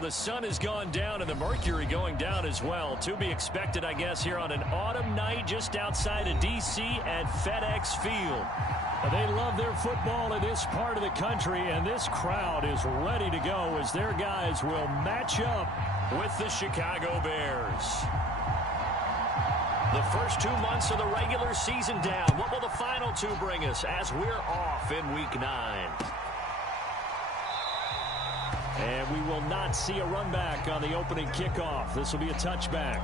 The sun has gone down and the mercury going down as well. To be expected, I guess, here on an autumn night just outside of D.C. at FedEx Field. They love their football in this part of the country, and this crowd is ready to go as their guys will match up with the Chicago Bears. The first 2 months of the regular season down. What will the final two bring us as we're off in Week 9? And we will not see a run back on the opening kickoff. This will be a touchback.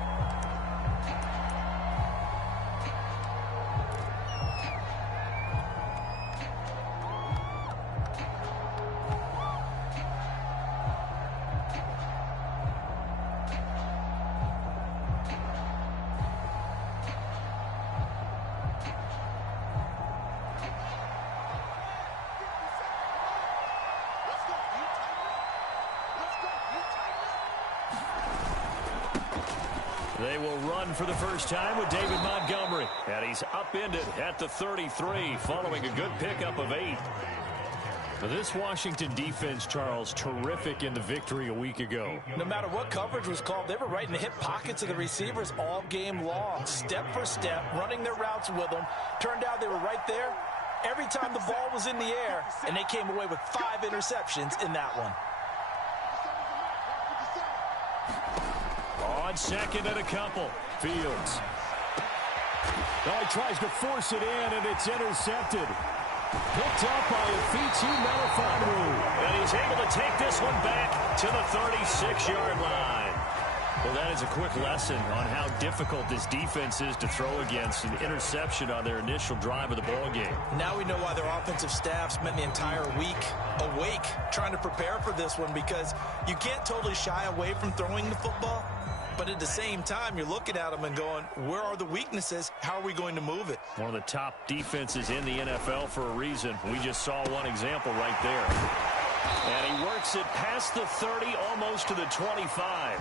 They will run for the first time with David Montgomery. And he's upended at the 33 following a good pickup of 8. This Washington defense, Charles, terrific in the victory a week ago. No matter what coverage was called, they were right in the hip pockets of the receivers all game long. Step for step, running their routes with them. Turned out they were right there every time the ball was in the air, and they came away with 5 interceptions in that one. On second and a couple. Fields. Oh, he tries to force it in, and it's intercepted. Picked up by Afitu Melifonwu. And he's able to take this one back to the 36-yard line. Well, that is a quick lesson on how difficult this defense is to throw against. An interception on their initial drive of the ballgame. Now we know why their offensive staff spent the entire week awake trying to prepare for this one, because you can't totally shy away from throwing the football. But at the same time, you're looking at them and going, where are the weaknesses? How are we going to move it? One of the top defenses in the NFL for a reason. We just saw one example right there. And he works it past the 30, almost to the 25.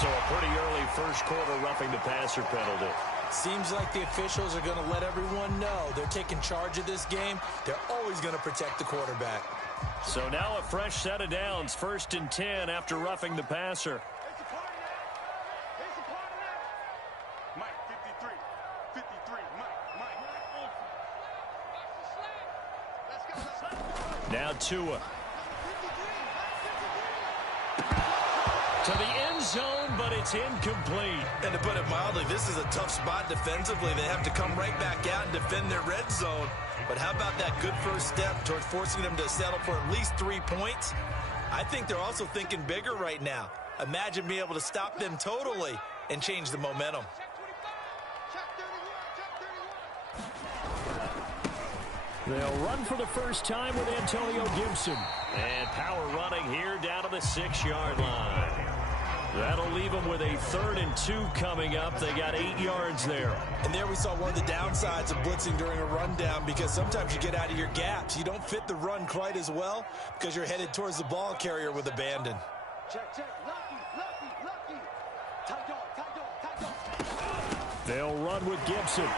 So a pretty early first quarter roughing the passer penalty. Seems like the officials are going to let everyone know they're taking charge of this game. They're always going to protect the quarterback. So now a fresh set of downs, 1st and 10 after roughing the passer. Mike, 53, Mike. Now Tua. To the end zone, but it's incomplete. And to put it mildly, this is a tough spot defensively. They have to come right back out and defend their red zone. But how about that good first step towards forcing them to settle for at least 3 points? I think they're also thinking bigger right now. Imagine being able to stop them totally and change the momentum. They'll run for the first time with Antonio Gibson. And power running here down to the 6-yard line. That'll leave them with a 3rd and 2 coming up. They got 8 yards there. And there we saw one of the downsides of blitzing during a rundown, because sometimes you get out of your gaps. You don't fit the run quite as well because you're headed towards the ball carrier with abandon. Check. Lucky. Tight dog. They'll run with Gibson.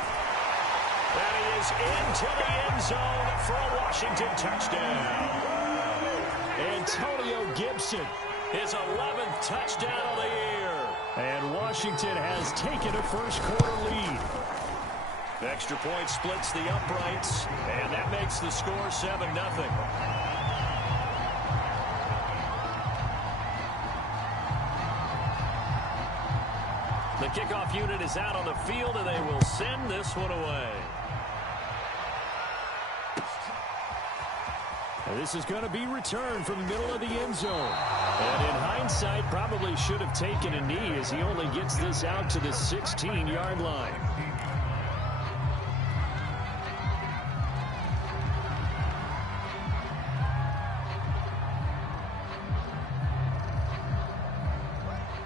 And he is into the end zone for a Washington touchdown. Antonio Gibson, his 11th touchdown of the year. And Washington has taken a first quarter lead. The extra point splits the uprights, and that makes the score 7-0. The kickoff unit is out on the field, and they will send this one away. And this is going to be returned from the middle of the end zone. And in hindsight, probably should have taken a knee, as he only gets this out to the 16-yard line.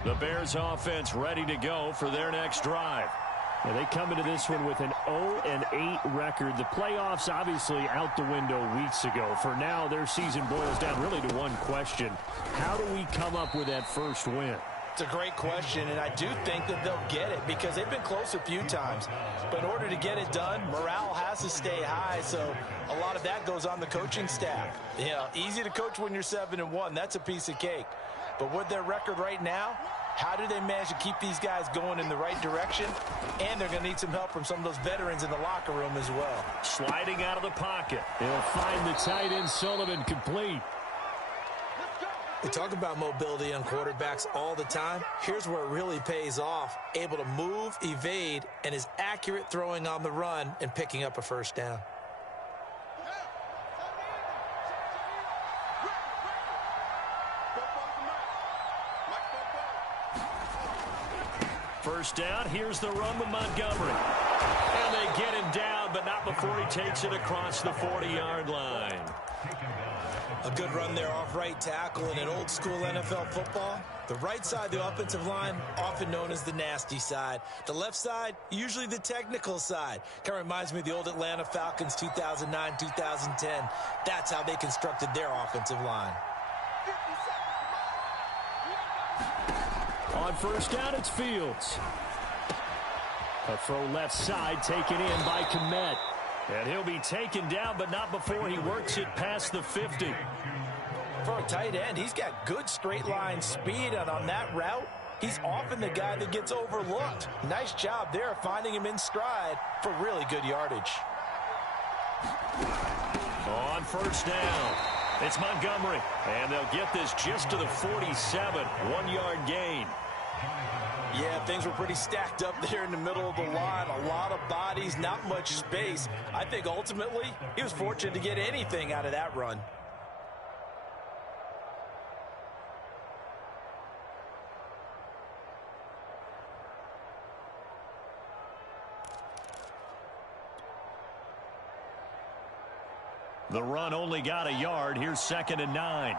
The Bears offense ready to go for their next drive. And they come into this one with an 0-8 record. The playoffs obviously out the window weeks ago. For now, their season boils down really to one question. How do we come up with that first win? It's a great question, and I do think that they'll get it because they've been close a few times. But in order to get it done, morale has to stay high, so a lot of that goes on the coaching staff. You know, easy to coach when you're 7-1. That's a piece of cake. But with their record right now, how do they manage to keep these guys going in the right direction? And they're going to need some help from some of those veterans in the locker room as well. Sliding out of the pocket. He'll find the tight end Sullivan complete. We talk about mobility on quarterbacks all the time. Here's where it really pays off. Able to move, evade, and is accurate throwing on the run and picking up a first down. First down, here's the run with Montgomery. And they get him down, but not before he takes it across the 40-yard line. A good run there off right tackle in an old school NFL football. The right side of the offensive line, often known as the nasty side. The left side, usually the technical side. Kind of reminds me of the old Atlanta Falcons 2009, 2010. That's how they constructed their offensive line. On first down, it's Fields. A throw left side taken in by Kmet. And he'll be taken down, but not before he works it past the 50. For a tight end, he's got good straight line speed, and on that route, he's often the guy that gets overlooked. Nice job there finding him in stride for really good yardage. On first down, it's Montgomery. And they'll get this just to the 47, 1-yard gain. Yeah, things were pretty stacked up there in the middle of the line. A lot of bodies, not much space. I think ultimately he was fortunate to get anything out of that run. The run only got a yard. Here's 2nd and 9.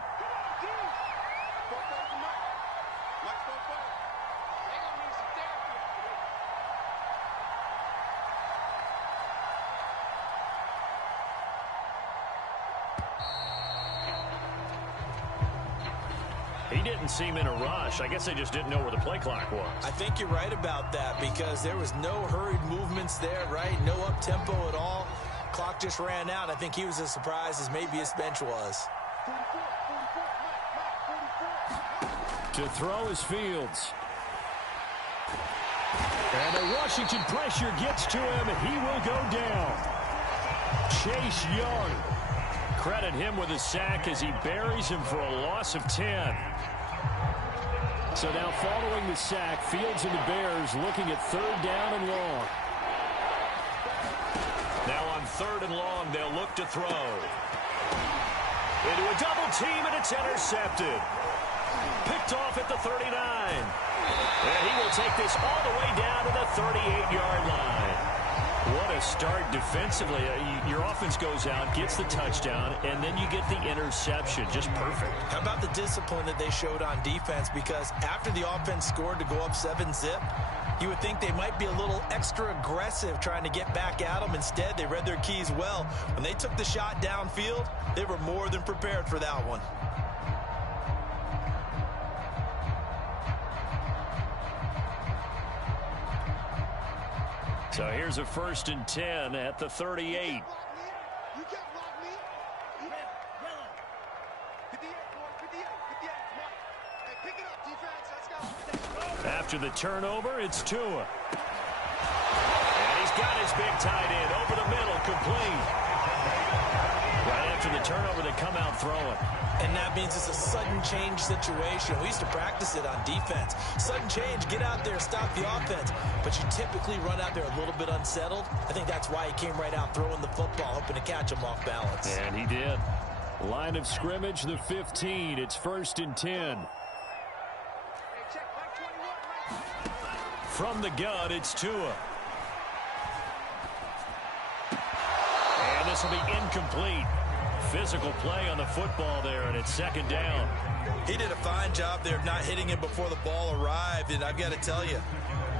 He didn't seem in a rush. I guess they just didn't know where the play clock was. I think you're right about that because there was no hurried movements there, right? No up-tempo at all. Clock just ran out. I think he was as surprised as maybe his bench was. To throw is Fields. And the Washington pressure gets to him. He will go down. Chase Young. Credit him with a sack as he buries him for a loss of 10. So now following the sack, Fields and the Bears looking at 3rd down and long. Now on 3rd and long, they'll look to throw. Into a double team, and it's intercepted. Picked off at the 39. And he will take this all the way down to the 38-yard line. What a start defensively. Your offense goes out, gets the touchdown, and then you get the interception. Just perfect. How about the discipline that they showed on defense? Because after the offense scored to go up 7-zip, you would think they might be a little extra aggressive trying to get back at them. Instead, they read their keys well. When they took the shot downfield, they were more than prepared for that one. So here's a 1st and 10 at the 38. After the turnover, it's Tua. And he's got his big tight end over the middle, complete. Right after the turnover, they come out throwing. And that means it's a sudden change situation. We used to practice it on defense. Sudden change, get out there, stop the offense. But you typically run out there a little bit unsettled. I think that's why he came right out throwing the football, hoping to catch him off balance. And he did. Line of scrimmage, the 15. It's 1st and 10. From the gun, it's Tua. And this will be incomplete. Physical play on the football there, and it's 2nd down. He did a fine job there of not hitting him before the ball arrived, and I've got to tell you,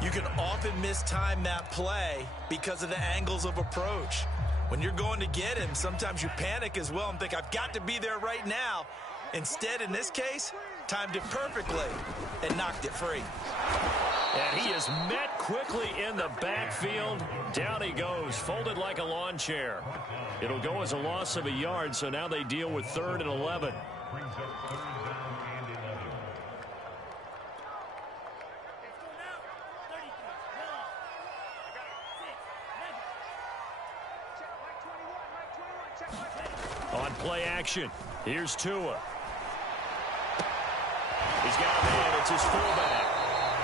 you can often mistime that play because of the angles of approach. When you're going to get him, sometimes you panic as well and think, I've got to be there right now. Instead, in this case, timed it perfectly, and knocked it free. And he is met quickly in the backfield. Down he goes, folded like a lawn chair. It'll go as a loss of a yard, so now they deal with 3rd and 11. On play action, here's Tua. He's got a man, it's his fullback.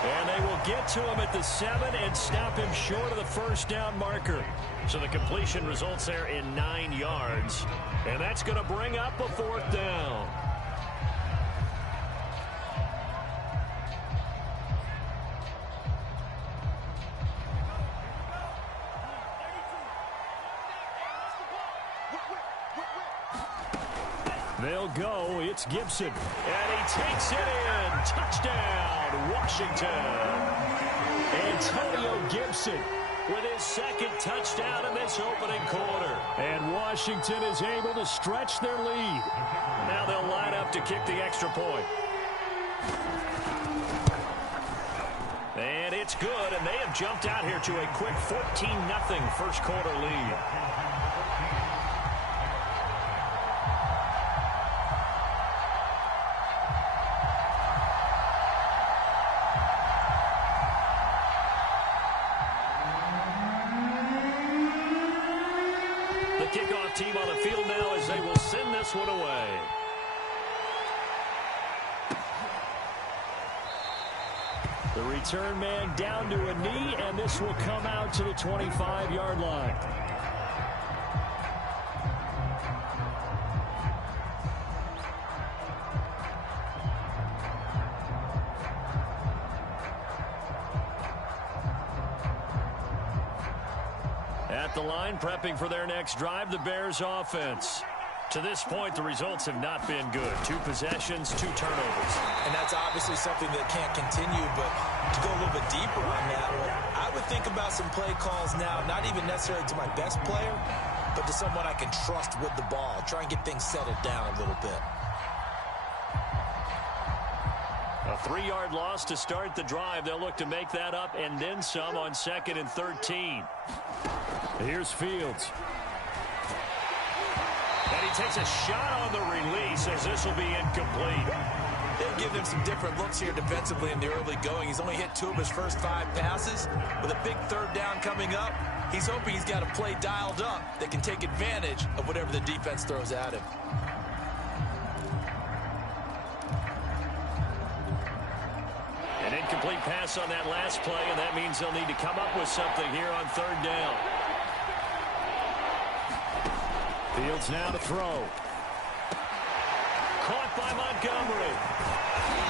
And they will get to him at the 7 and stop him short of the first down marker. So the completion results there in 9 yards. And that's going to bring up a 4th down. They'll go. It's Gibson. And he takes it in. Touchdown, Washington. Antonio Gibson with his 2nd touchdown in this opening quarter. And Washington is able to stretch their lead. Now they'll line up to kick the extra point. And it's good, and they have jumped out here to a quick 14-0 first quarter lead. Kickoff team on the field now as they will send this one away. The return man down to a knee, and this will come out to the 25-yard line. At the line, prepping for their next drive, the Bears offense. To this point, the results have not been good. 2 possessions, 2 turnovers. And that's obviously something that can't continue, but to go a little bit deeper on that, I would think about some play calls now, not even necessarily to my best player, but to someone I can trust with the ball. Try and get things settled down a little bit. A 3-yard loss to start the drive. They'll look to make that up and then some on 2nd and 13. Here's Fields. And he takes a shot on the release as this will be incomplete. They've given him some different looks here defensively in the early going. He's only hit 2 of his first 5 passes. With a big 3rd down coming up, he's hoping he's got a play dialed up that can take advantage of whatever the defense throws at him. An incomplete pass on that last play, and that means they'll need to come up with something here on 3rd down. Fields now to throw. Caught by Montgomery.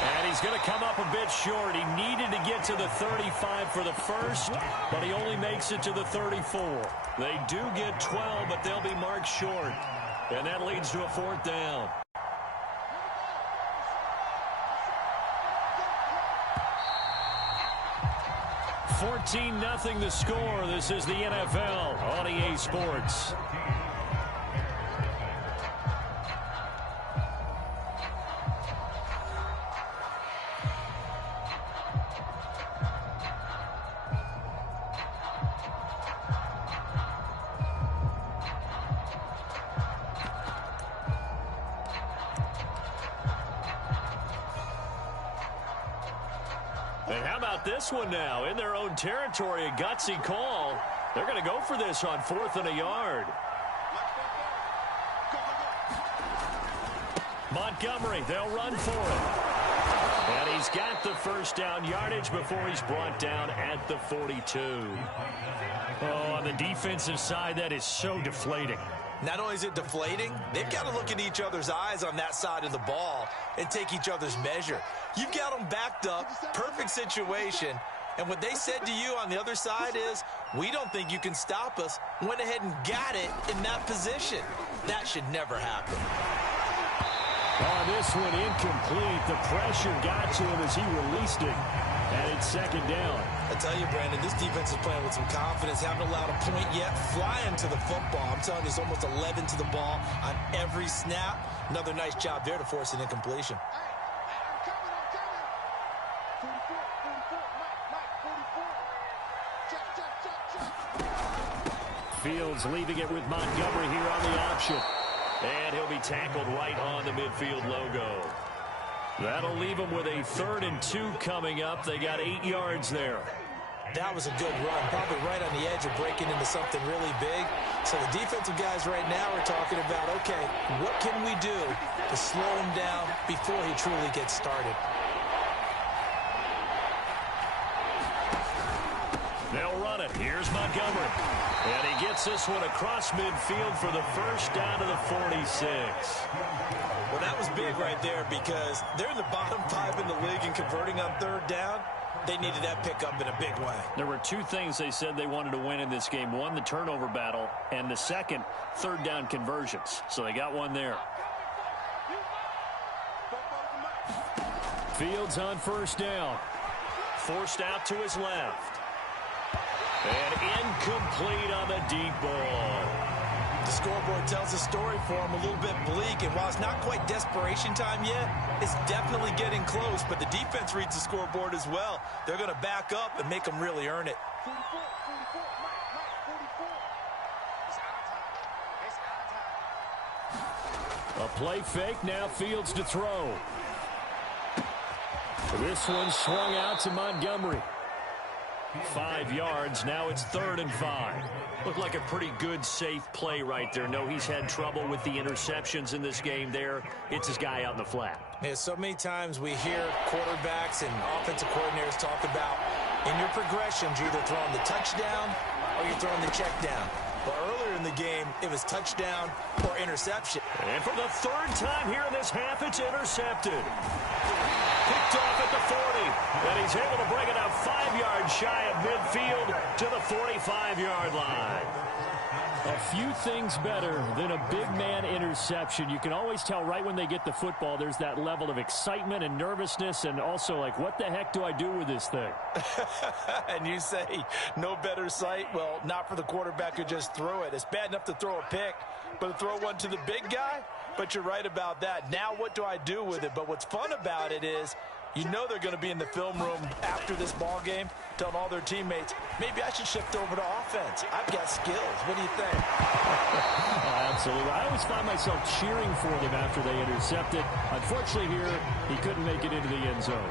And he's going to come up a bit short. He needed to get to the 35 for the first, but he only makes it to the 34. They do get 12, but they'll be marked short. And that leads to a 4th down. $14-0 the score. This is the NFL on EA Sports. And how about this one now? In their own territory, a gutsy call. They're going to go for this on 4th and a yard. Montgomery, they'll run for it. And he's got the first down yardage before he's brought down at the 42. Oh, on the defensive side, that is so deflating. Not only is it deflating, they've got to look in each other's eyes on that side of the ball and take each other's measure. You've got them backed up, perfect situation, and what they said to you on the other side is, we don't think you can stop us. Went ahead and got it in that position. That should never happen. Oh, this one incomplete. The pressure got to him as he released it. And it's 2nd down. I tell you, Brandon, this defense is playing with some confidence. Haven't allowed a point yet. Flying to the football. I'm telling you, it's almost 11 to the ball on every snap. Another nice job there to force an incompletion. Hey, Fields leaving it with Montgomery here on the option. And he'll be tackled right on the midfield logo. That'll leave them with a 3rd and 2 coming up. They got 8 yards there. That was a good run, probably right on the edge of breaking into something really big. So the defensive guys right now are talking about, okay, what can we do to slow him down before he truly gets started? They'll run it. Here's Montgomery. And he gets this one across midfield for the first down to the 46. Well, that was big right there because they're in the bottom 5 in the league and converting on 3rd down. They needed that pickup in a big way. There were 2 things they said they wanted to win in this game. One, the turnover battle, and the second, 3rd down conversions. So they got one there. Fields on 1st down. Forced out to his left. And incomplete on the deep ball. The scoreboard tells a story for him, a little bit bleak, and while it's not quite desperation time yet, it's definitely getting close, but the defense reads the scoreboard as well. They're going to back up and make them really earn it. 44, 44, Mike, 44. It's our time. It's our time. A play fake, now Fields to throw. This one swung out to Montgomery. 5 yards, now it's 3rd and 5. Looked like a pretty good, safe play right there. No, he's had trouble with the interceptions in this game there. It's his guy out in the flat. Yeah, so many times we hear quarterbacks and offensive coordinators talk about in your progressions, you're either throwing the touchdown or you're throwing the check down. But earlier in the game, it was touchdown or interception. And for the 3rd time here in this half, it's intercepted. Picked off at the 40, and he's able to bring it out 5 yards shy of midfield to the 45-yard line. A few things better than a big man interception. You can always tell right when they get the football, there's that level of excitement and nervousness, and also like, what the heck do I do with this thing? And you say, no better sight? Well, not for the quarterback who just threw it. It's bad enough to throw a pick, but to throw one to the big guy? But you're right about that. Now what do I do with it? But what's fun about it is you know they're going to be in the film room after this ball game telling all their teammates, maybe I should shift over to offense. I've got skills. What do you think? Absolutely. I always find myself cheering for them after they intercept it. Unfortunately here, he couldn't make it into the end zone.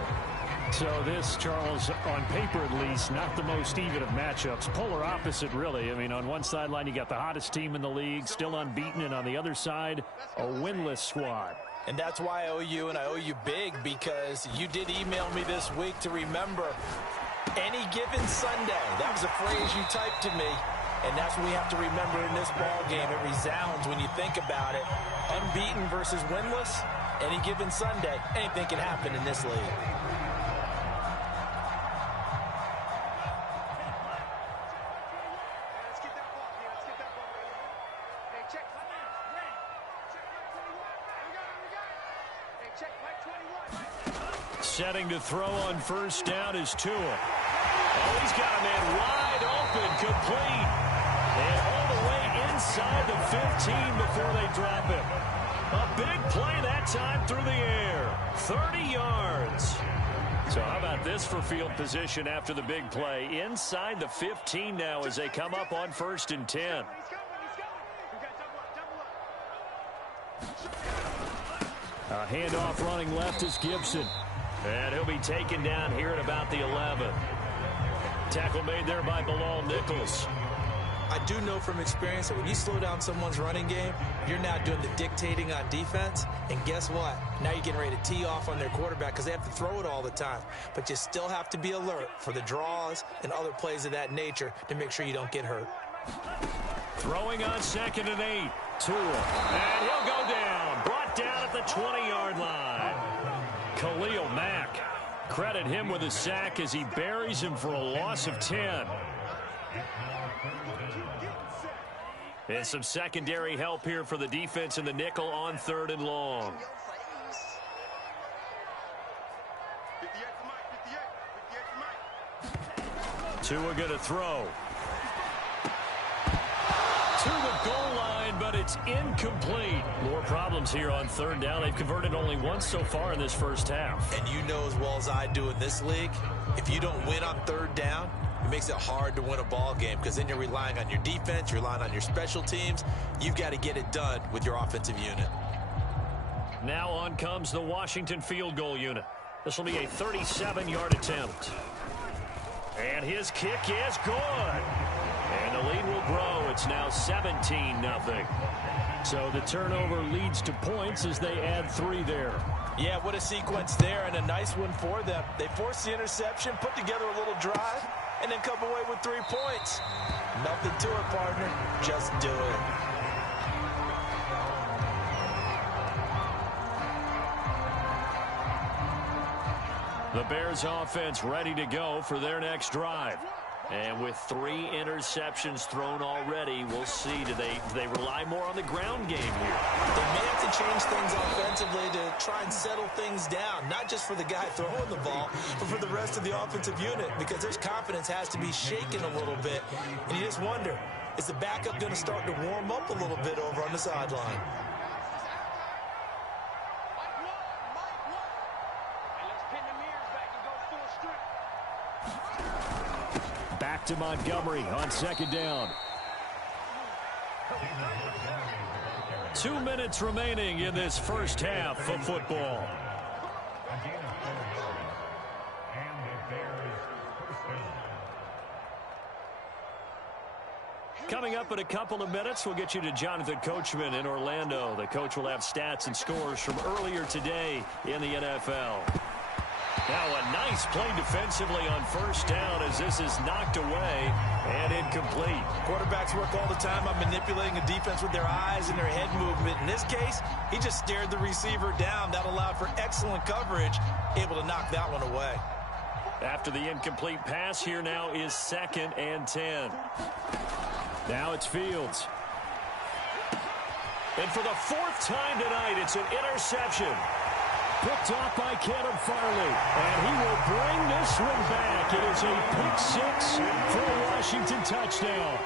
So this, Charles, on paper at least, not the most even of matchups. Polar opposite, really. I mean, on one sideline, you got the hottest team in the league, still unbeaten, and on the other side, a winless squad. And that's why I owe you, and I owe you big, because you did email me this week to remember any given Sunday. That was a phrase you typed to me, and that's what we have to remember in this ball game. It resounds when you think about it. Unbeaten versus winless, any given Sunday, anything can happen in this league. Setting to throw on 1st down is Tua. Oh, he's got a man wide open, complete. And all the way inside the 15 before they drop him. A big play that time through the air. 30 yards. So how about this for field position after the big play? Inside the 15 now as they come up on 1st and 10. A handoff running left is Gibson. And he'll be taken down here at about the 11. Tackle made there by Bilal Nichols. I do know from experience that when you slow down someone's running game, you're now doing the dictating on defense. And guess what? Now you're getting ready to tee off on their quarterback because they have to throw it all the time. But you still have to be alert for the draws and other plays of that nature to make sure you don't get hurt. Throwing on 2nd and 8. Tua. And he'll go down. Brought down at the 20-yard line. Khalil Mack. Credit him with a sack as he buries him for a loss of 10. And some secondary help here for the defense in the nickel on 3rd and long. 58 Tua going to throw. To the goal line, but it's incomplete. More problems here on 3rd down. They've converted only once so far in this first half. And you know as well as I do in this league, if you don't win on 3rd down, it makes it hard to win a ball game because then you're relying on your defense, you're relying on your special teams. You've got to get it done with your offensive unit. Now on comes the Washington field goal unit. This will be a 37-yard attempt. And his kick is good. And the lead will grow. It's now 17-0. So the turnover leads to points as they add 3 there. Yeah, what a sequence there, and a nice one for them. They forced the interception, put together a little drive, and then come away with 3 points. Nothing to it, partner. Just do it. The Bears offense ready to go for their next drive. And with 3 interceptions thrown already, we'll see. Do they rely more on the ground game here? They may have to change things offensively to try and settle things down, not just for the guy throwing the ball, but for the rest of the offensive unit, because their confidence has to be shaken a little bit. And you just wonder, is the backup going to start to warm up a little bit over on the sideline? Back to Montgomery on 2nd down. 2 minutes remaining in this first half of football. Coming up in a couple of minutes, we'll get you to Jonathan Coachman in Orlando. The coach will have stats and scores from earlier today in the NFL. Now a nice play defensively on 1st down as this is knocked away and incomplete. Quarterbacks work all the time on manipulating a defense with their eyes and their head movement. In this case, he just stared the receiver down. That allowed for excellent coverage, able to knock that one away. After the incomplete pass, here now is 2nd and 10. Now it's Fields. And for the 4th time tonight, it's an interception. Picked off by Kevin Farley, and he will bring this one back. It is a pick-6 for a Washington touchdown.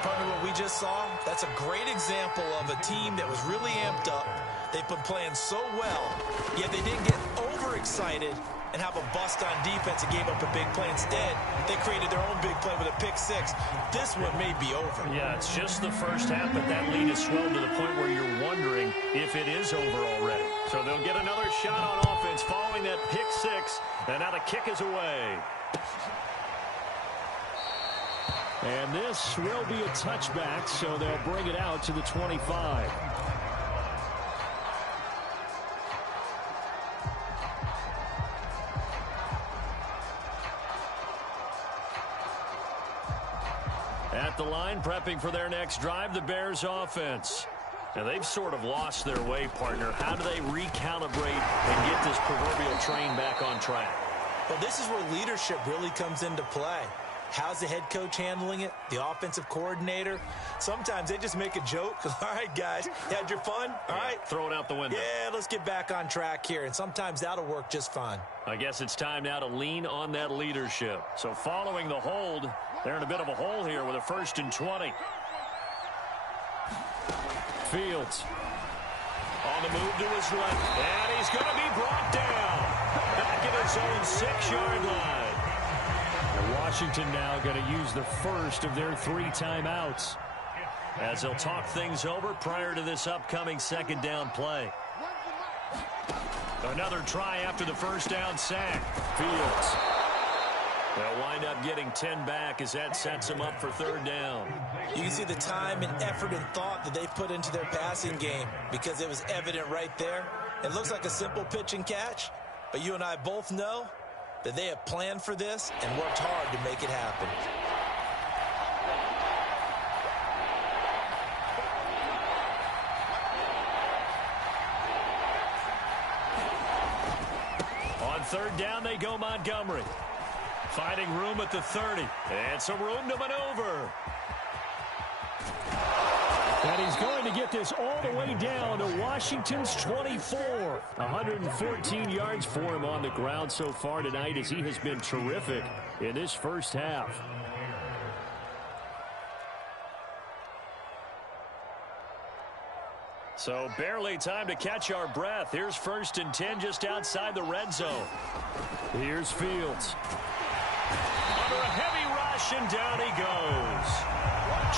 Partner, what we just saw, that's a great example of a team that was really amped up. They've been playing so well, yet they didn't get overexcited and have a bust on defense and gave up a big play. Instead, they created their own big play with a pick-6. This one may be over. Yeah, it's just the first half, but that lead has swelled to the point where you're wondering if it is over already. So they'll get another shot on offense following that pick-6, and now the kick is away. And this will be a touchback, so they'll bring it out to the 25. At the line, prepping for their next drive, the Bears offense. Now, they've sort of lost their way, partner. How do they recalibrate and get this proverbial train back on track? Well, this is where leadership really comes into play. How's the head coach handling it? The offensive coordinator? Sometimes they just make a joke. All right, guys, you had your fun? All right. Throw it out the window. Yeah, let's get back on track here. And sometimes that'll work just fine. I guess it's time now to lean on that leadership. So following the hold, they're in a bit of a hole here with a 1st and 20. Fields on the move to his right. And he's going to be brought down. Back at his own 6-yard line. Washington now going to use the first of their 3 timeouts as they'll talk things over prior to this upcoming 2nd down play. Another try after the 1st down sack. Fields. They'll wind up getting 10 back as that sets them up for 3rd down. You can see the time and effort and thought that they put into their passing game because it was evident right there. It looks like a simple pitch and catch, but you and I both know that they have planned for this and worked hard to make it happen. On 3rd down, they go Montgomery. Finding room at the 30. And some room to maneuver. And he's going to get this all the way down to Washington's 24. 114 yards for him on the ground so far tonight as he has been terrific in this first half. So barely time to catch our breath. Here's 1st and 10 just outside the red zone. Here's Fields. Under a heavy rush, and down he goes.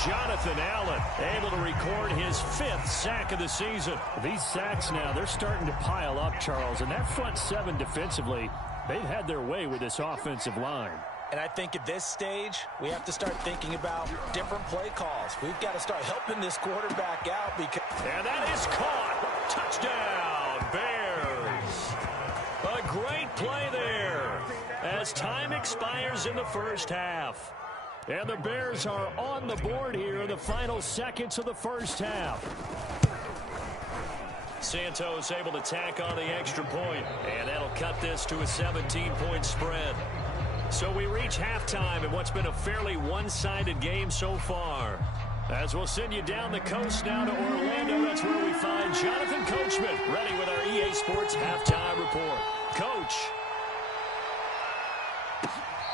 Jonathan Allen able to record his 5th sack of the season. These sacks now, they're starting to pile up, Charles. And that front 7 defensively, they've had their way with this offensive line. And I think at this stage, we have to start thinking about different play calls. We've got to start helping this quarterback out because... And that is caught. Touchdown, Bears. A great play there as time expires in the first half. And the Bears are on the board here in the final seconds of the first half. Santos able to tack on the extra point, and that'll cut this to a 17-point spread. So we reach halftime in what's been a fairly one-sided game so far. As we'll send you down the coast now to Orlando, that's where we find Jonathan Coachman ready with our EA Sports Halftime Report. Coach.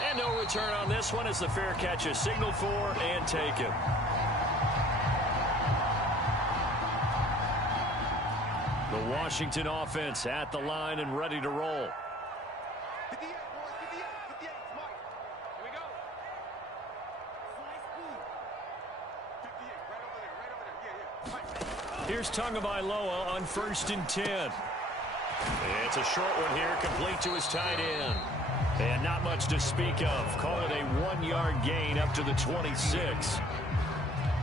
And no return on this one as the fair catch is signaled for and taken. The Washington offense at the line and ready to roll. 58, boys, 58, 58, Mike. Here we go. 58, right over there, yeah. Mike. Here's Tagovailoa on 1st and 10. It's a short one here, complete to his tight end. And not much to speak of. Call it a 1-yard gain up to the 26.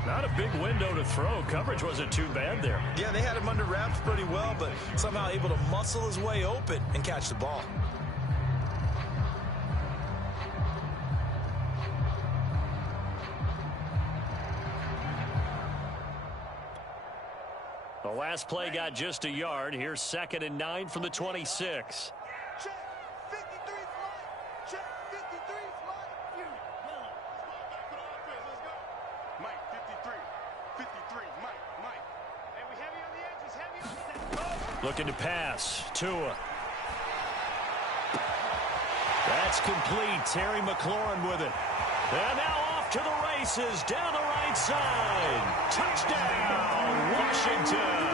Not a big window to throw. Coverage wasn't too bad there. Yeah, they had him under wraps pretty well, but somehow able to muscle his way open and catch the ball. The last play got just a yard. Here's 2nd and 9 from the 26. Check, 53's Mike. Check, 53's Mike. Let's go. Mike, 53. 53, Mike. And we heavy on the edges, heavy on the edges. Looking to pass. Tua. That's complete. Terry McLaurin with it. And now off to the races down the right side. Touchdown, Washington.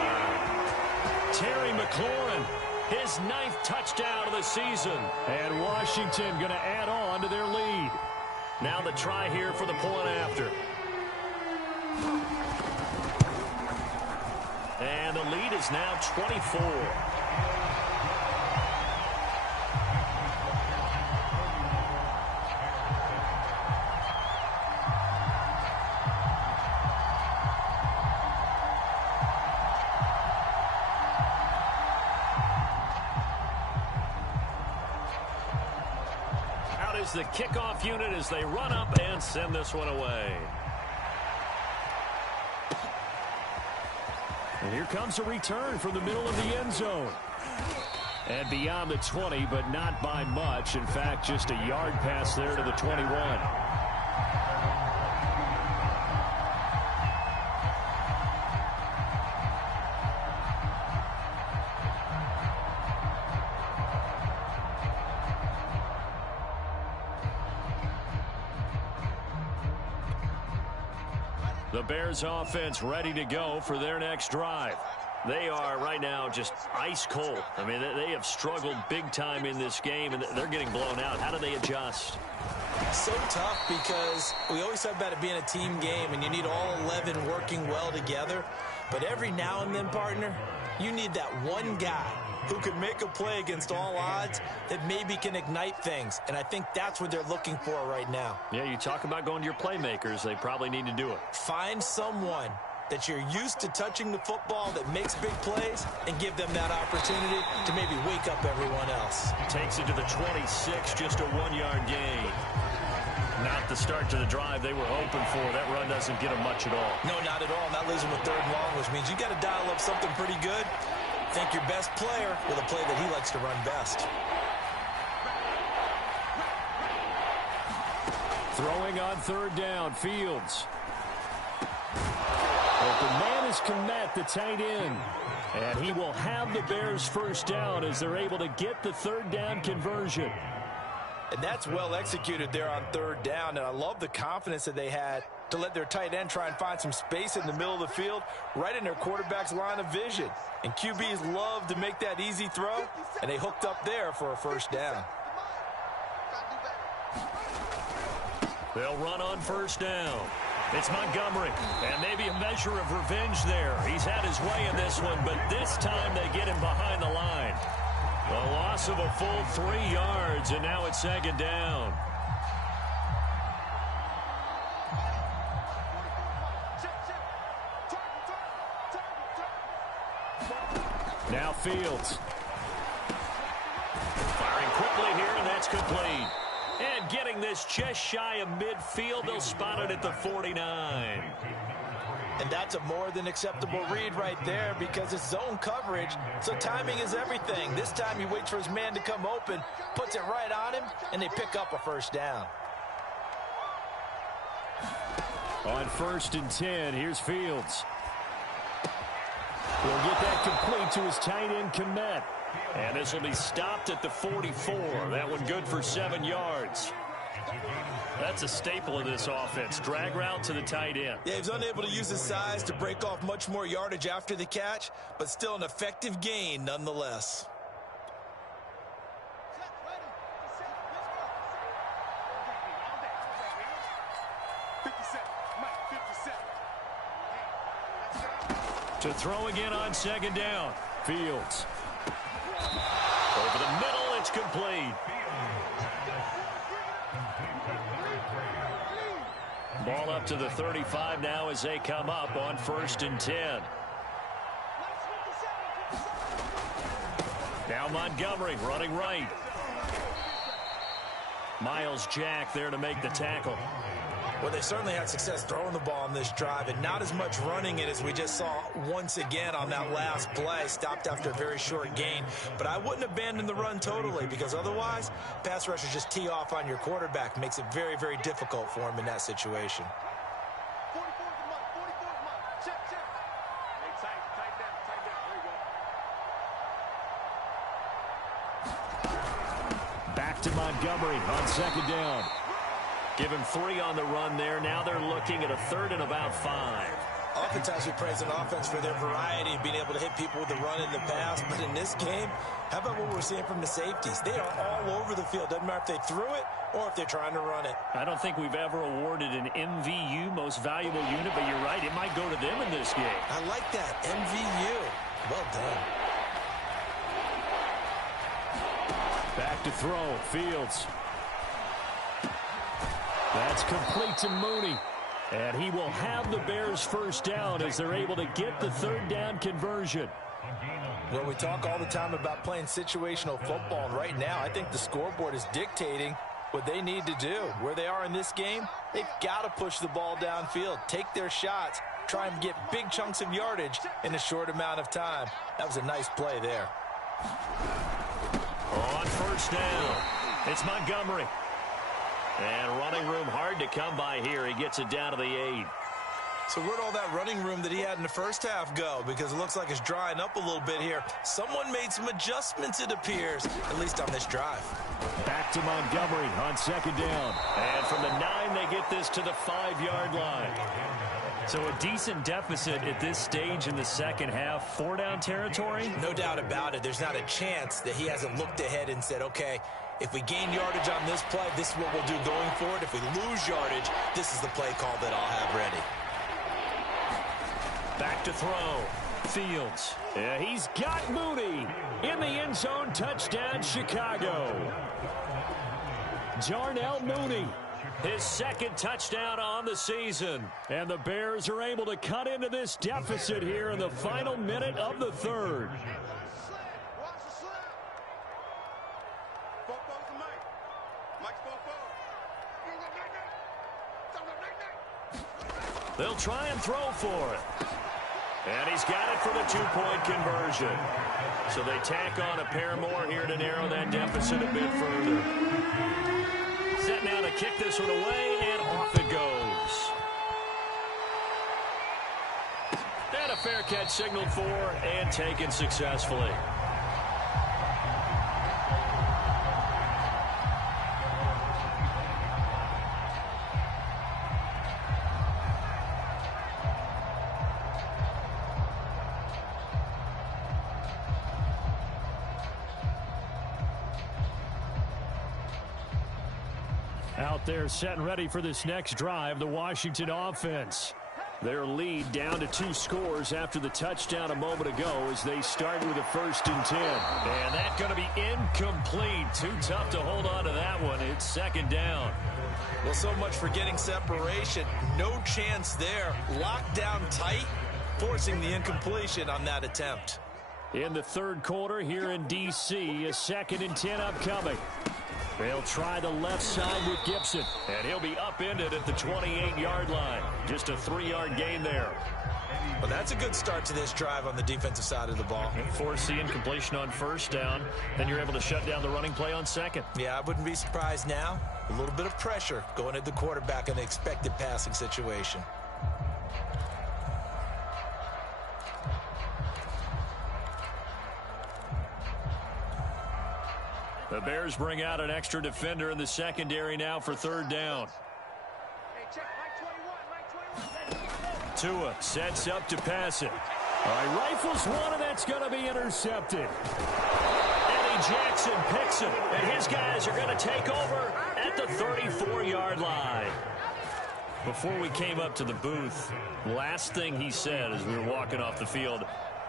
Terry McLaurin, his 9th touchdown of the season. And Washington going to add on to their lead. Now the try here for the point after. And the lead is now 24. The kickoff unit as they run up and send this one away. And here comes a return from the middle of the end zone. And beyond the 20, but not by much. In fact, just a yard pass there to the 21. The Bears offense ready to go for their next drive. They are right now just ice cold. I mean, they have struggled big time in this game, and they're getting blown out. How do they adjust? So tough because we always talk about it being a team game, and you need all 11 working well together. But every now and then, partner, you need that one guy who can make a play against all odds that maybe can ignite things. And I think that's what they're looking for right now. Yeah, you talk about going to your playmakers. They probably need to do it. Find someone that you're used to touching the football that makes big plays and give them that opportunity to maybe wake up everyone else. Takes it to the 26, just a 1-yard gain. Not the start to the drive they were hoping for. That run doesn't get them much at all. No, not at all. That leaves them with 3rd and long, which means you got to dial up something pretty good. Think your best player with a play that he likes to run best. Throwing on 3rd down, Fields. Open man is Kmet, the tight end. And he will have the Bears 1st down as they're able to get the 3rd down conversion. And that's well executed there on 3rd down. And I love the confidence that they had to let their tight end try and find some space in the middle of the field, right in their quarterback's line of vision. And QBs love to make that easy throw, and they hooked up there for a 1st down. They'll run on first down. It's Montgomery, and maybe a measure of revenge there. He's had his way in this one, but this time they get him behind the line. A loss of a full 3 yards, and now it's second down. Now Fields. Firing quickly here, and that's complete. And getting this just shy of midfield, they'll spot it at the 49. And that's a more than acceptable read right there because it's zone coverage, so timing is everything. This time he waits for his man to come open, puts it right on him, and they pick up a first down. On 1st and 10, here's Fields. He'll get that complete to his tight end, Kmet. And this will be stopped at the 44. That one good for 7 yards. That's a staple of this offense. Drag route to the tight end. Yeah, he's unable to use his size to break off much more yardage after the catch, but still an effective gain nonetheless. To throw again on second down. Fields. Over the middle, it's complete. Ball up to the 35 now as they come up on 1st and 10. Now Montgomery running right. Miles Jack there to make the tackle. Well, they certainly had success throwing the ball on this drive and not as much running it as we just saw once again on that last play. Stopped after a very short gain. But I wouldn't abandon the run totally because otherwise, pass rushers just tee off on your quarterback. Makes it very, very difficult for him in that situation. Back to Montgomery on second down. Give him 3 on the run there. Now they're looking at a 3rd and about 5. Oftentimes we praise an offense for their variety of being able to hit people with the run in the pass. But in this game, how about what we're seeing from the safeties? They are all over the field. Doesn't matter if they threw it or if they're trying to run it. I don't think we've ever awarded an MVU, most valuable unit, but you're right. It might go to them in this game. I like that. MVU. Well done. Back to throw. Fields. That's complete to Mooney. And he will have the Bears first down as they're able to get the 3rd down conversion. Well, we talk all the time about playing situational football, and right now I think the scoreboard is dictating what they need to do. Where they are in this game, they've got to push the ball downfield, take their shots, try and get big chunks of yardage in a short amount of time. That was a nice play there. On first down, it's Montgomery. And running room hard to come by here. He gets it down to the 8. So where'd all that running room that he had in the first half go? Because it looks like it's drying up a little bit here. Someone made some adjustments, it appears, at least on this drive. Back to Montgomery on second down. And from the 9, they get this to the 5-yard line. So a decent deficit at this stage in the second half. 4-down territory? No doubt about it. There's not a chance that he hasn't looked ahead and said, okay, if we gain yardage on this play, this is what we'll do going forward. If we lose yardage, this is the play call that I'll have ready. Back to throw. Fields. Yeah, he's got Mooney in the end zone. Touchdown, Chicago. Jarnell Mooney, his 2nd touchdown on the season. And the Bears are able to cut into this deficit here in the final minute of the 3rd. They'll try and throw for it. And he's got it for the 2-point conversion. So they tack on a pair more here to narrow that deficit a bit further. Set now to kick this one away, and off it goes. And a fair catch signaled for and taken successfully. Out there set and ready for this next drive, the Washington offense. Their lead down to 2 scores after the touchdown a moment ago as they start with a 1st and 10. And that's going to be incomplete. Too tough to hold on to that one. It's 2nd down. Well, so much for getting separation. No chance there. Locked down tight, forcing the incompletion on that attempt. In the 3rd quarter here in D.C., a 2nd and 10 upcoming. They'll try the left side with Gibson, and he'll be upended at the 28-yard line. Just a 3-yard gain there. Well, that's a good start to this drive on the defensive side of the ball. Force the incompletion on 1st down, then you're able to shut down the running play on 2nd. Yeah, I wouldn't be surprised now. A little bit of pressure going at the quarterback in the expected passing situation. The Bears bring out an extra defender in the secondary now for 3rd down. Tua sets up to pass it. All right, rifles one, and that's going to be intercepted. Eddie Jackson picks him, and his guys are going to take over at the 34-yard line. Before we came up to the booth, last thing he said as we were walking off the field,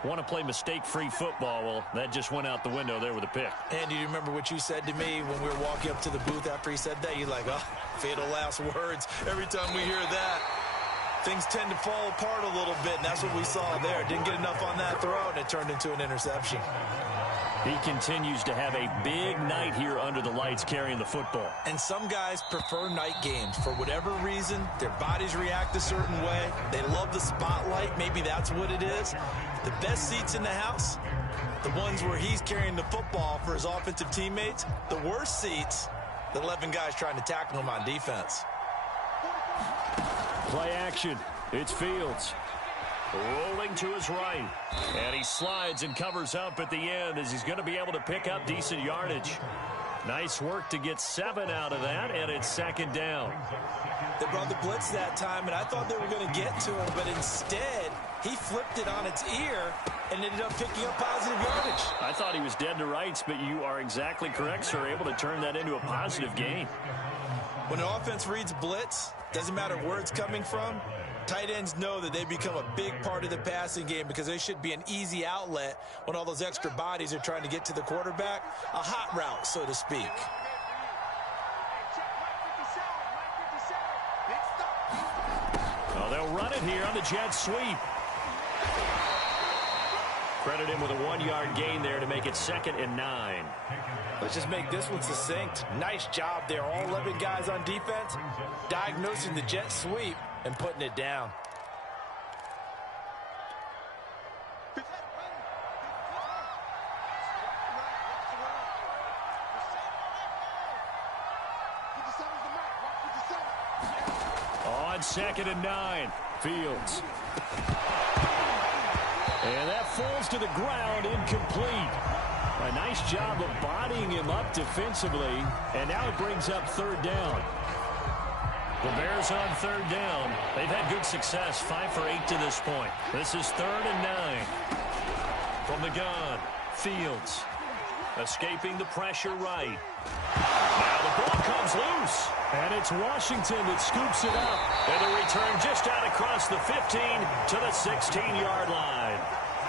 want to play mistake-free football. Well, that just went out the window there with a pick. And do you remember what you said to me when we were walking up to the booth after he said that? You're like, oh, fatal last words. Every time we hear that, things tend to fall apart a little bit, and that's what we saw there. Didn't get enough on that throw, and it turned into an interception. He continues to have a big night here under the lights carrying the football. And some guys prefer night games. For whatever reason, their bodies react a certain way. They love the spotlight. Maybe that's what it is. The best seats in the house, the ones where he's carrying the football for his offensive teammates. The worst seats, the 11 guys trying to tackle him on defense. Play action. It's Fields. Rolling to his right. And he slides and covers up at the end as he's going to be able to pick up decent yardage. Nice work to get 7 out of that, and it's 2nd down. They brought the blitz that time, and I thought they were going to get to him, but instead, he flipped it on its ear and ended up picking up positive yardage. I thought he was dead to rights, but you are exactly correct, sir, able to turn that into a positive gain. When an offense reads blitz, doesn't matter where it's coming from, tight ends know that they become a big part of the passing game because they should be an easy outlet when all those extra bodies are trying to get to the quarterback. A hot route, so to speak. Well, they'll run it here on the jet sweep. Credit him with a 1-yard gain there to make it 2nd and 9. Let's just make this one succinct. Nice job there. All 11 guys on defense diagnosing the jet sweep and putting it down. On 2nd and 9, Fields. And that falls to the ground, incomplete. A nice job of bodying him up defensively, and now it brings up 3rd down. The Bears on 3rd down. They've had good success, 5 for 8 to this point. This is 3rd and 9. From the gun, Fields escaping the pressure right. Now the ball comes loose, and it's Washington that scoops it up. And the return just out across the 15 to the 16-yard line.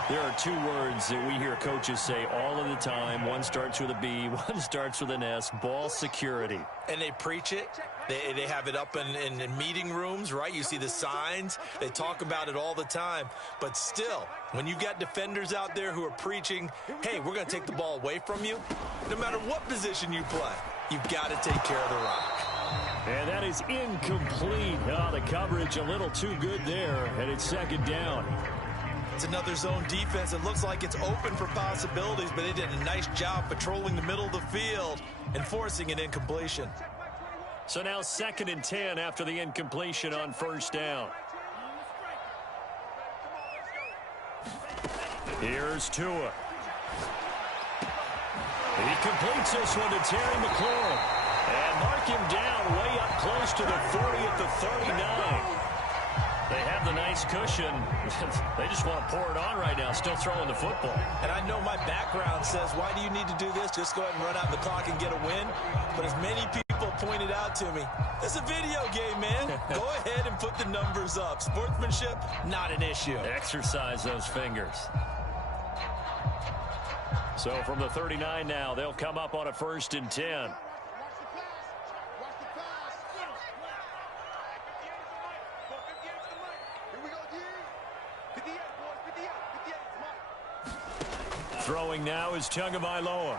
There are 2 words that we hear coaches say all of the time. One starts with a B, one starts with an S, ball security. And they preach it. They have it up in meeting rooms, right? You see the signs. They talk about it all the time. But still, when you've got defenders out there who are preaching, hey, we're going to take the ball away from you, no matter what position you play, you've got to take care of the rock. And that is incomplete. Oh, the coverage a little too good there, and it's 2nd down. It's another zone defense. It looks like it's open for possibilities, but they did a nice job patrolling the middle of the field and forcing an incompletion. So now 2nd and 10 after the incompletion on 1st down. Here's Tua. He completes this one to Terry McLaurin. And mark him down way up close to the 40 at the 39. They have the nice cushion. They just want to pour it on right now, still throwing the football. And I know my background says, why do you need to do this? Just go ahead and run out the clock and get a win. But as many people pointed out to me. This is a video game, man. Go ahead and put the numbers up. Sportsmanship, not an issue. Exercise those fingers. So from the 39 now, they'll come up on a 1st and 10. Throwing now is Tagovailoa.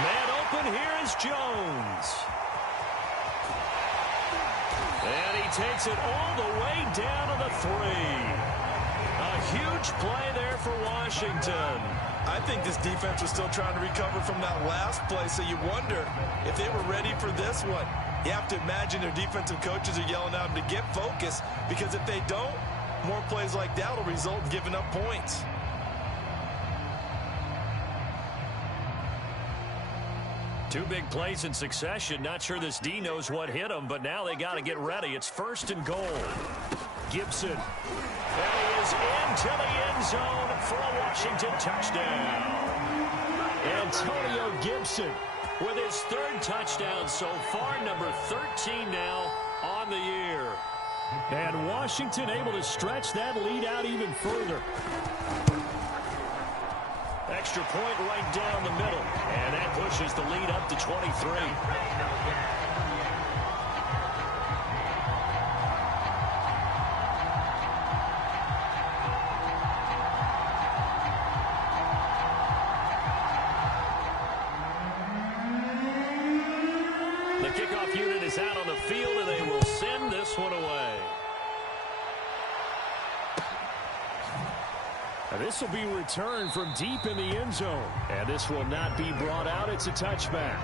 Man open, here is Jones. And he takes it all the way down to the 3. A huge play there for Washington. I think this defense was still trying to recover from that last play, so you wonder if they were ready for this one. You have to imagine their defensive coaches are yelling at them to get focused, because if they don't, more plays like that will result in giving up points. Two big plays in succession. Not sure this D knows what hit him, but now they got to get ready. It's 1st and goal. Gibson. And he is into the end zone for a Washington touchdown. Antonio Gibson with his 3rd touchdown so far, number 13 now on the year. And Washington able to stretch that lead out even further. Extra point right down the middle, and that pushes the lead up to 23. The kickoff unit is out on the field, and they will send this one away. This will be returned from deep in the end zone. And this will not be brought out. It's a touchback.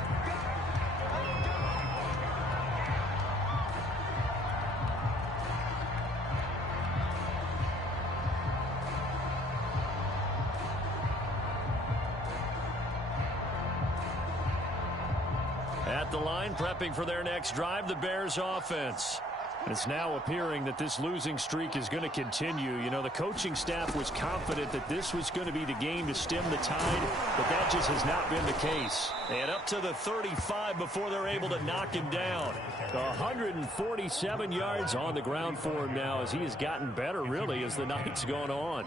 At the line, prepping for their next drive, the Bears offense. It's now appearing that this losing streak is going to continue. You know, the coaching staff was confident that this was going to be the game to stem the tide, but that just has not been the case. And up to the 35 before they're able to knock him down. 147 yards on the ground for him now, as he has gotten better, really, as the night's gone on.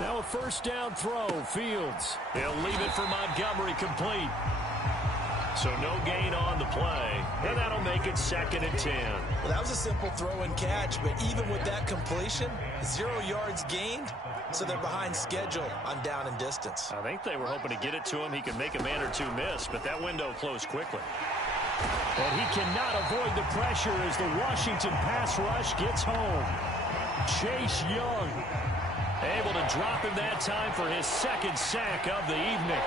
Now a 1st down throw, Fields. He'll leave it for Montgomery, complete. So no gain on the play, and that'll make it 2nd and 10. Well, that was a simple throw and catch, but even with that completion, 0 yards gained, so they're behind schedule on down and distance. I think they were hoping to get it to him. He could make a man or two miss, but that window closed quickly. And he cannot avoid the pressure as the Washington pass rush gets home. Chase Young able to drop him that time for his 2nd sack of the evening.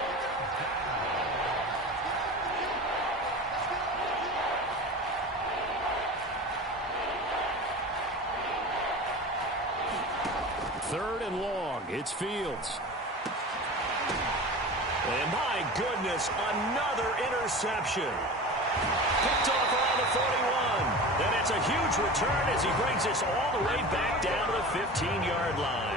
Third and long. It's Fields. And my goodness, another interception. Picked off around the 41. And it's a huge return as he brings this all the way back down to the 15-yard line.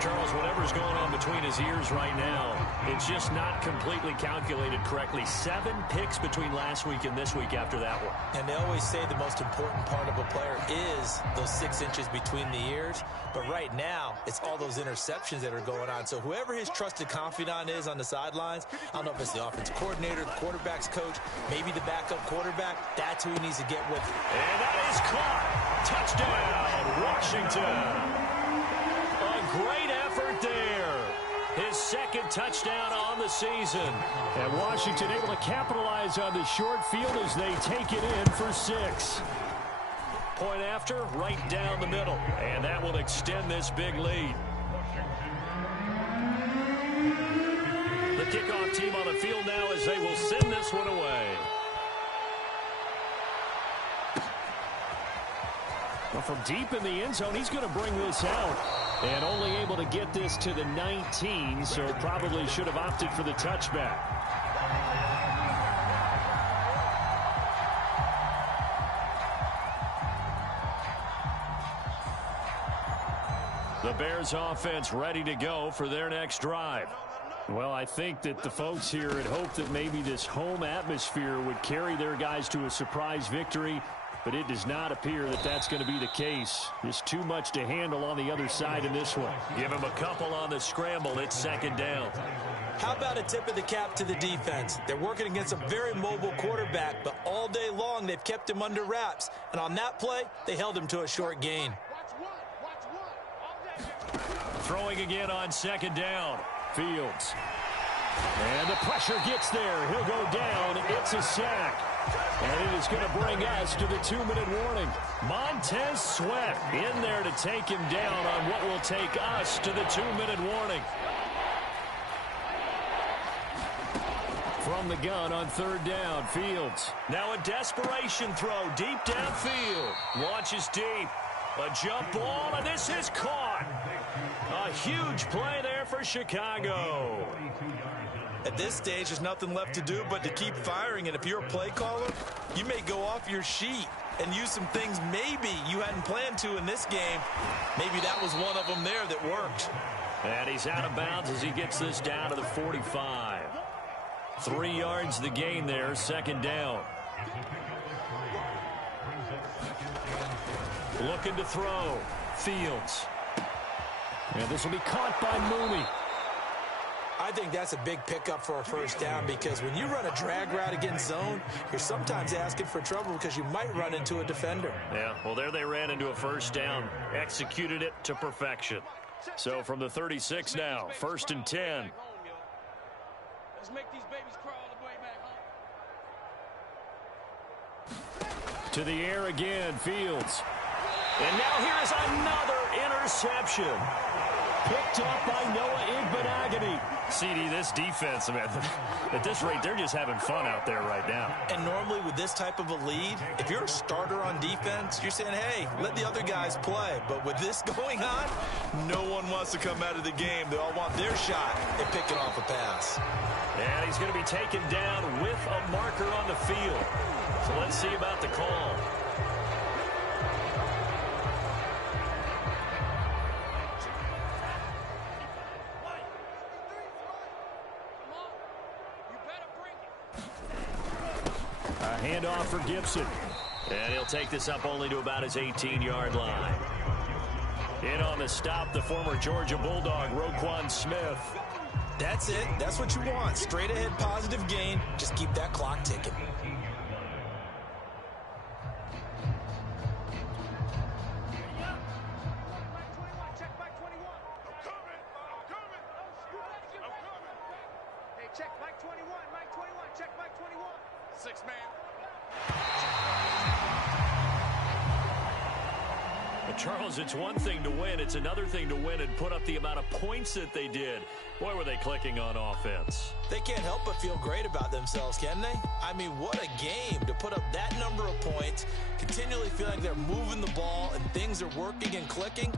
Charles, whatever's going on between his ears right now, it's just not completely calculated correctly. 7 picks between last week and this week after that one. And they always say the most important part of a player is those 6 inches between the ears. But right now, it's all those interceptions that are going on. So whoever his trusted confidant is on the sidelines, I don't know if it's the offensive coordinator, the quarterback's coach, maybe the backup quarterback, that's who he needs to get with. And that is caught. Touchdown, Washington. Great effort there. His 2nd touchdown on the season. And Washington able to capitalize on the short field as they take it in for 6. Point after, right down the middle. And that will extend this big lead. The kickoff team on the field now as they will send this one away. Well, from deep in the end zone, he's going to bring this out. And only able to get this to the 19, so probably should have opted for the touchback. Bears offense ready to go for their next drive. Well, I think that the folks here had hoped that maybe this home atmosphere would carry their guys to a surprise victory, but it does not appear that that's going to be the case. Just too much to handle on the other side in this one. Give him a couple on the scramble. It's second down. How about a tip of the cap to the defense? They're working against a very mobile quarterback, but all day long they've kept him under wraps. And on that play, they held him to a short gain. Throwing again on second down. Fields. And the pressure gets there. He'll go down. It's a sack. And it is going to bring us to the 2-minute warning. Montez Sweat in there to take him down on what will take us to the 2-minute warning. From the gun on third down, Fields. Now a desperation throw deep downfield. Launches deep. A jump ball, and this is caught. A huge play there for Chicago. At this stage, there's nothing left to do but to keep firing. And if you're a play caller, you may go off your sheet and use some things maybe you hadn't planned to in this game. Maybe that was one of them there that worked. And he's out of bounds as he gets this down to the 45. 3 yards the gain there, second down. Looking to throw. Fields. And this will be caught by Mooney. I think that's a big pickup for a first down because when you run a drag route against zone, you're sometimes asking for trouble because you might run into a defender. Yeah, well, there they ran into a first down. Executed it to perfection. So from the 36 now, 1st and 10. Let's make these babies crawl all the way back home. To the air again, Fields. And now here is another interception. Picked up by Noah Igbenogany. CD, this defense, man, at this rate, they're just having fun out there right now. And normally with this type of a lead, if you're a starter on defense, you're saying, hey, let the other guys play. But with this going on, no one wants to come out of the game. They all want their shot at picking off a pass. And he's going to be taken down with a marker on the field. So let's see about the call. A handoff for Gibson. And he'll take this up only to about his 18-yard line. In on the stop, the former Georgia Bulldog, Roquan Smith. That's it. That's what you want. Straight ahead positive gain. Just keep that clock ticking. Check back 21. I'm coming. Hey, check Mike 21. Mike 21. Check Mike 21. 6 man. Charles, it's one thing to win. It's another thing to win and put up the amount of points that they did. Boy, were they clicking on offense. They can't help but feel great about themselves, can they? I mean, what a game to put up that number of points, continually feeling like they're moving the ball and things are working and clicking.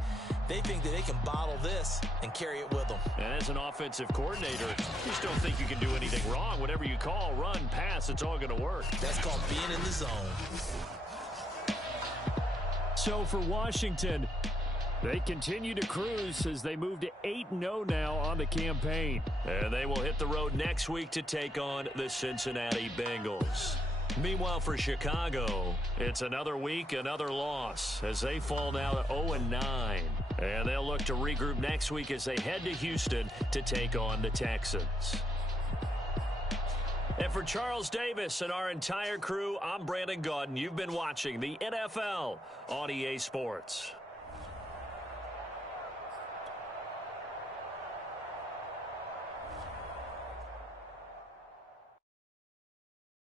They think that they can bottle this and carry it with them. And as an offensive coordinator, you just don't think you can do anything wrong. Whatever you call, run, pass, it's all going to work. That's called being in the zone. So for Washington, they continue to cruise as they move to 8-0 now on the campaign. And they will hit the road next week to take on the Cincinnati Bengals. Meanwhile, for Chicago, it's another week, another loss as they fall now to 0-9. And they'll look to regroup next week as they head to Houston to take on the Texans. And for Charles Davis and our entire crew, I'm Brandon Gaudin. You've been watching the NFL on EA Sports.